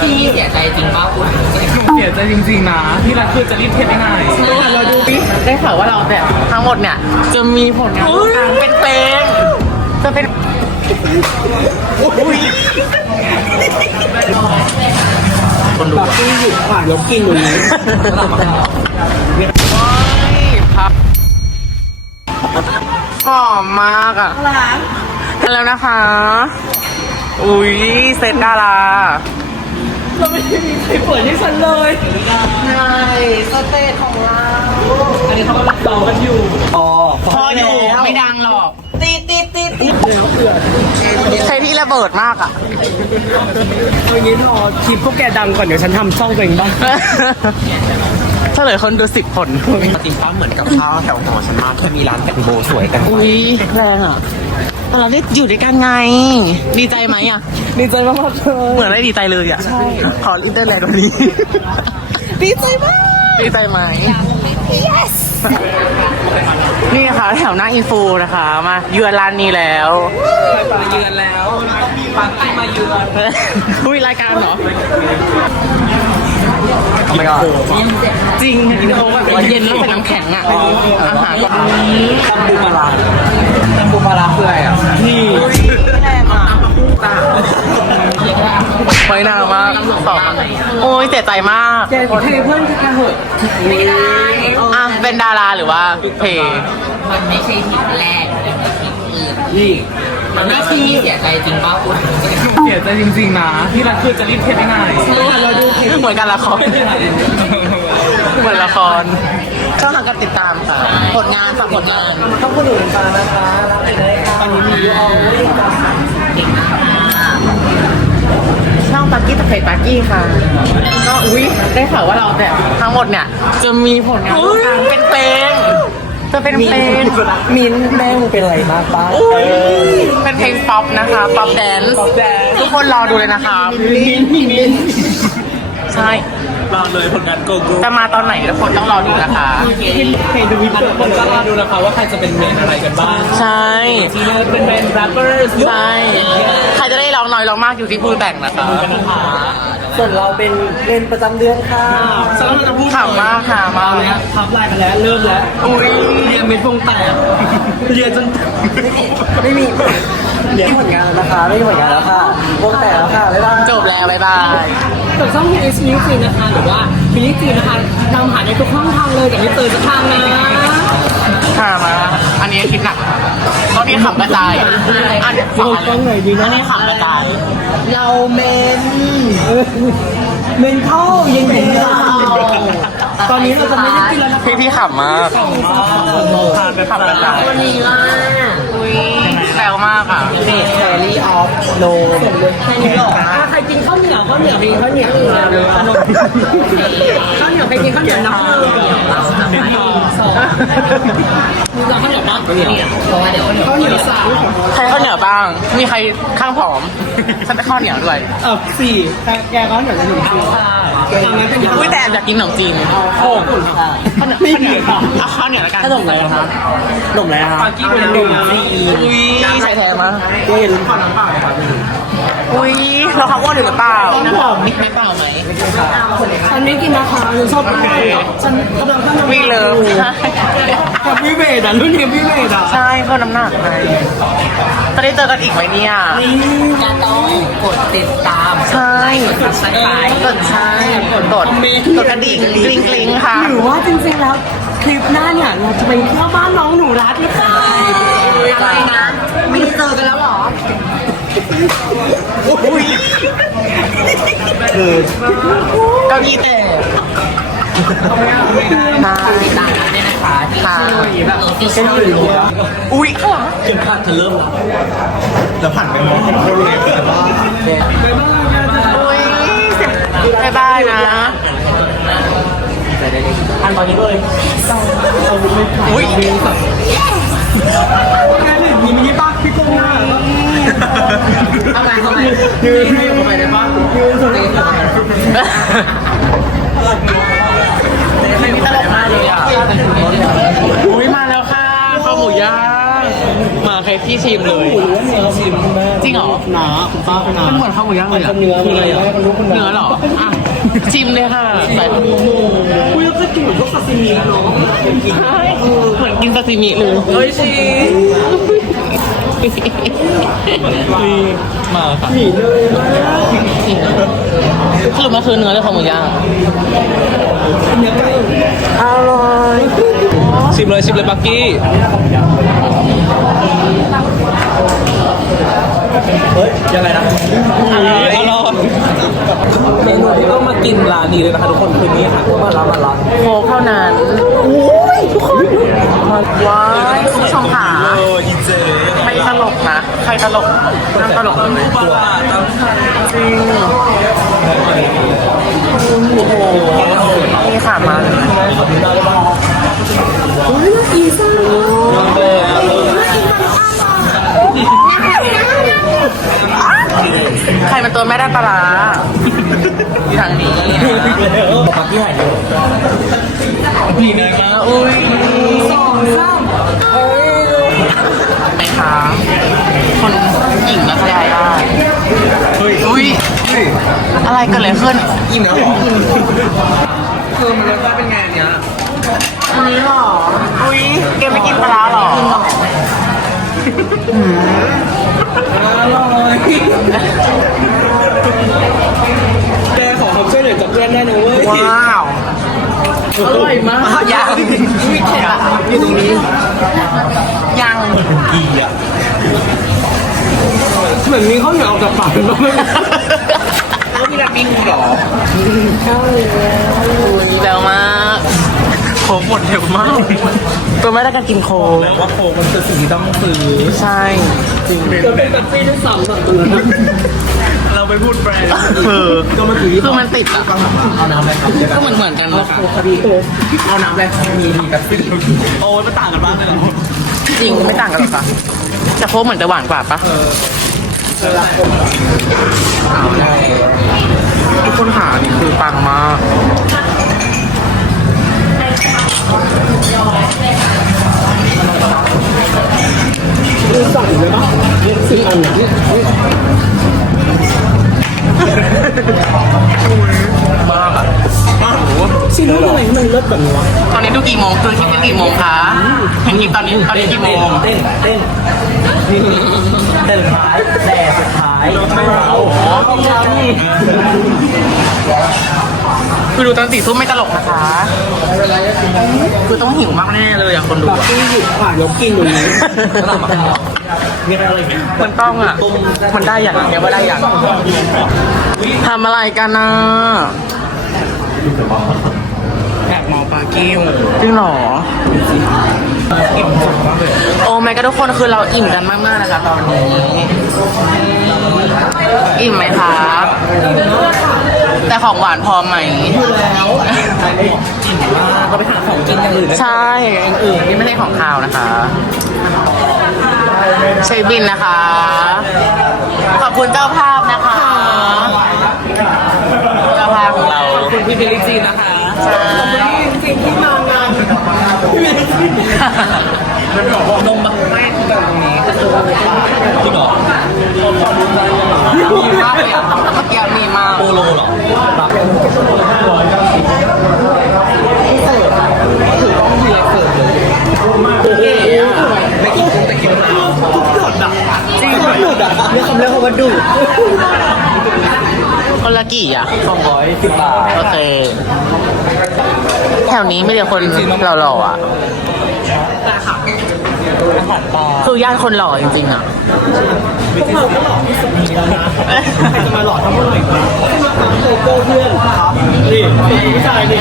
ที่เสียใจจริงป่ะคุณเสียใจจริงๆนะที่รักคือจะรีบเทปได้ไงเราดูดิได้ข่าวว่าเราแบบทั้งหมดเนี่ยจะมีผลงานทางเป็นเพลงจะเป็นคนดูที่หยุดขวางยกกินอยู่นี้พับหอมมากอะแล้วนะคะ อุ้ยเซตดารา เราไม่ได้มีใครเปิดให้ฉันเลยใช่สเตจของเราอันนี้เขากำลังรอกันอยู่อ๋อพออยู่ไม่ดังหรอก ตีตีตีตีใช้ที่ระเบิดมากอะเอางี้รอคลิปพวกแกดังก่อนเดี๋ยวฉันทำช่องตัวเองบ้างถ้าเหลือคนดูสิบคนจริงป้าเหมือนกับข้าวแถวหอฉันมากแค่มีร้านแต่งโบสวยกันอุ้ยแรงอะ แต่เราได้อยู่ด้วยกันไง ดีใจไหมอะ ดีใจมากๆเลย เหมือนได้ดีใจเลยอะ ใช่ ขออินเตอร์เน็ตตรงนี้ ดีใจมากดีใจไหม yes นี่นะคะแถวหน้าอินฟูนะคะ มาเยือนร้านนี้แล้วไปมาเยือนแล้วต้องมีปาร์ตี้มาเยือนอุ้ยรายการเหรอ ไม่ก็จริงกินโค้กแบบว่าเย็นแล้วเป็นน้ำแข็งอะอาหารแบบนี้ตำบูมาลาตำปูปลาร้าคืออะไรอะนี่ไว้นานมากสองโอ้ยเสียใจมากแกให้เพื่อนกันเถอะไม่ได้อะเป็นดาราหรือว่าเพลงมันไม่ใช่ทริปแรกมันเป็นทริปอื่นนี่ มันไม่ใช่เสียใจจริงป่ะคุณเสียใจจริงๆนะที่รักคือจะรีบเทปได้ไงเราดูเพลงเหมือนกันละครเหมือนละครช่องทางการติดตามค่ะผลงานฝากผลงานต้องพูดถึงกันนะคะรับไปได้ค่ะตอนนี้มียูออลช่องปักกี้ตะเพจปักกี้ค่ะ ก็อุ้ยได้ข่าวว่าเราแบบทั้งหมดเนี่ย จะมีผลงานทางเป็นเพลง จะเป็นเพลงมินแม่มึงเป็นอะไรมากป้าอุ้ยเป็นเพลงป๊อปนะคะป๊อปแดนซ์ป๊อปแดนซ์ทุกคนรอดูเลยนะคะมินมินมินใช่รอเลยผลงานโกโก้จะมาตอนไหนทุกคนต้องรอดูนะคะเพลงทวิตเตอร์คนก็รอดูนะคะว่าใครจะเป็นเมนอะไรกันบ้าง ใช่ทีนี้เป็นเมนแรปเปอร์ใช่ ใครจะได้ร้องน้อยร้องมากอยู่ที่ผู้แต่งนะคะ ส่วนเราเป็นเมนประจำเดือนค่ะ สำหรับเราจะพูดขำมากค่ะมาเอาแล้วทับลายกันแล้ว เริ่มแล้วอุ้ยเรียนเป็นวงแตกเรียนจน ไม่มีเรียนผลงานนะคะ ไม่มีผลงานแล้วค่ะวงแตกแล้วค่ะบ๊ายบายจบแล้ว บ๊ายบาย กับช่อง PS New จีนนะคะ หรือว่าฟิลิปจีนนะคะนำหาในทุกช่องทางเลยแต่ไม่เจอจะทางนะค่ะมา อันนี้คลิปหนักตอนนี้ขำกระจายอันนี้โดนกล้องหน่อยดีนะอันนี้ขำกระจาย เราเมนเมนเข้าเย็นเย็นตอนนี้เราจะไม่ได้กินแล้วนะพี่พี่ขำมากผ่านไปผ่านขำกระจายวันนี้ว่าอุ้ยแซวมากอะเบสแฟรี่ออฟโนแค่นี้หรอใครกินข้าวเหนียวข้าวเหนียวมีข้าวเหนียวขนมข้าวเหนียวใครกินข้าวเหนียวน้ำ เหนียวหนึ่งสองมีข้าวเหนียวบ้างข้าวเหนียวเพราะว่าเดี๋ยวเดี๋ยวข้าวเหนียวสามใครข้าวเหนียวบ้าง มีใครข้างผอม ฉันจะข้าวเหนียวด้วย เออสี่แต่แกข้าวเหนียวจะหนึ่งสี่ตอนนั้นเป็นอุ้ยแต่แอบอยากกินขนมจีนโอ้ข้าวเหนียวไม่มีค่ะเอาข้าวเหนียวแล้วกันขนมอะไรครับขนมอะไรครับปากี้เป็นหนึ่งสี่อุ้ยใส่แทนมาเย็น อุ้ยเราเขาอ้วนหรือเปล่าน้ำหอมไม่เปล่าไหมฉันไม่กินนะคะฉันชอบกินฉันกำลังตั้งวิ่งเลยกับพี่เบสอะรุ่นนี้พี่เบสอะใช่เพิ่มน้ำหนักไงจะได้เจอกันอีกไหมเนี่ยจะต้องกดติดตามใช่กดซับสไครต์กดใช่กดกดกดกระดิ่งกลิ้งกลิ้งค่ะหรือว่าจริงๆแล้วคลิปหน้าเนี่ยเราจะไปเที่ยวบ้านน้องหนูรัดหรือเปล่าอะไรนะไม่ได้เจอกันแล้วหรอ เก้าอี้แตกค่ะติดตามกันด้วยนะคะที่ค่ะเออที่ช่องยูทูบอุ้ยข้างหลังเข็มขัดเธอเริ่มแล้วแล้วผ่านไปมองเห็นคนเลยแต่ว่าอุ้ยบายบายนะอันตอนนี้เลยอุ้ย แค่หนึ่งมีมินิป้าพี่กุ้งหน้า ทำไมทำไมยืนให้ทำไมได้ป้ายืนสุดเลยตลกมากเลยอะอุ้ยมาแล้วค่ะข้าวหมูย่างมาใครพี่ชิมเลยจริงเหรอหนาคุณป้าเป็นหนามันเหมือนข้าวหมูย่างเลยอะเนื้อคืออะไรอะเนื้อหรออะชิมเลยค่ะใส่คุยแล้วก็กินเหมือนพวกซาซิมิเนาะเหมือนกินซาซิมิเลยเฮ้ยชีมาค่ะหนีเลยมากสรุปมันคือเนื้อหรือข้าวหมูย่างเนื้อไก่อร่อยชิมเลยชิมเลยบักกี้เฮ้ยยังไงนะอร่อยอร่อยเมนูที่ต้องมากินร้านนี้เลยนะคะทุกคนคืนนี้ค่ะก็มาร้านมาร้านโคกเท่านั้นว้ายคุณผู้ชมค่ะ ใครตลกนั่งตลกไหมตัวจริงโอ้โหนี่ค่ะมาเลยใครเป็นตัวแม่ได้ปลาทางนี้บักกี้หายเลยดีนะอุ้ย คนหญิงนักพยายได้เฮ้ยอุ้ยเฮ้ยอะไรเกิดอะไรขึ้นอิ่มแล้วเหรอคือมันรสชาติเป็นไงเนี้ยอันนี้หรออุ้ยแกไม่กินปลาร้าหรออร่อยแกขอความช่วยเหลือจากเพื่อนได้นะเว้ยว้าวอร่อยมากยังอยู่ตรงนี้ยังกีอะ เหมือนมีข้าวเหนียวออกจากปากเลยแล้วมีแบบปิ้งเหรออุ้ยแล้วมากโคกหมดเร็วมาก ตัวไม่ได้การกินโคกแล้วว่าโคกมันคือสิ่งที่ต้องซื้อใช่ จริงจะเป็นแบบปี้ที่สามแบบตัวนั้นเราไปพูดแบรนด์คือก็มันคือคือมันติดอะเอาน้ำอะไรครับก็เหมือนเหมือนกันนะคะคดีโคเอาน้ำอะไรมีมีแบบปิ้งโอ้ยมันต่างกันบ้างเลยเหรอจริงไม่ต่างกันหรอกค่ะแต่โคกเหมือนจะหวานกว่าปะ ทุ ลิศแบบนี้วะตอนนี้ดูกี่โมงดูคลิปกันกี่โมงคะเห็นคลิปตอนนี้ตอนนี้กี่โมงเต้นเต้นเต้นท้ายแต่สุดท้ายไม่เอาคือดูตอนสี่ทุ่มไม่ตลกนะคะคือต้องหิวมากแน่เลยอะคนดูอะที่หยุดผ่านยกกินอยู่นี้มีอะไรอีกมันต้องอะ มันได้อย่างเดียวว่าได้อย่างทำอะไรกันนะแอบมอง ปลากิ้วจริงเหรอ อิ่มจังมากเลยโอ้แม่ก็ทุกคนคือเราอิ่มกันมากๆนะคะตอนนี้ อิ่มไหมครับแต่ของหวานพอไหมแล้วกินมากก็ไปหาของกินอย่างอื่นใช่อย่างอื่นที่ไม่ใช่ของข้าวนะคะ ใช้บินนะคะ ขอบคุณเจ้าภาพนะคะ เจ้าภาพของเรา คุณพี่เบลลิจีนะคะ ใช่จ ริงที่มางานพี่เบลลิจีนมบักไม่แบบนี้จริงเหรอมีมากเลยอะเมื่อกี้มีมากโปโลเหรอไม่กินกุ้งแต่กินปลาทุกหยดอะจริงทุกหยดอะเรียกคำเรียกว่าดู คนละกี่อะสองร้อยสิบบาท โอเค แถวนี้ไม่ได้คนหล่อๆอะอาหารปลาคือย่านคนหล่อจริงๆอะพวกเราก็หล่อที่สุดนี้แล้วนะใครจะมาหล่อเท่าเราอีกวะขึ้นมาถามโกโก้เพื่อนครับนี่ผู้ชายนี่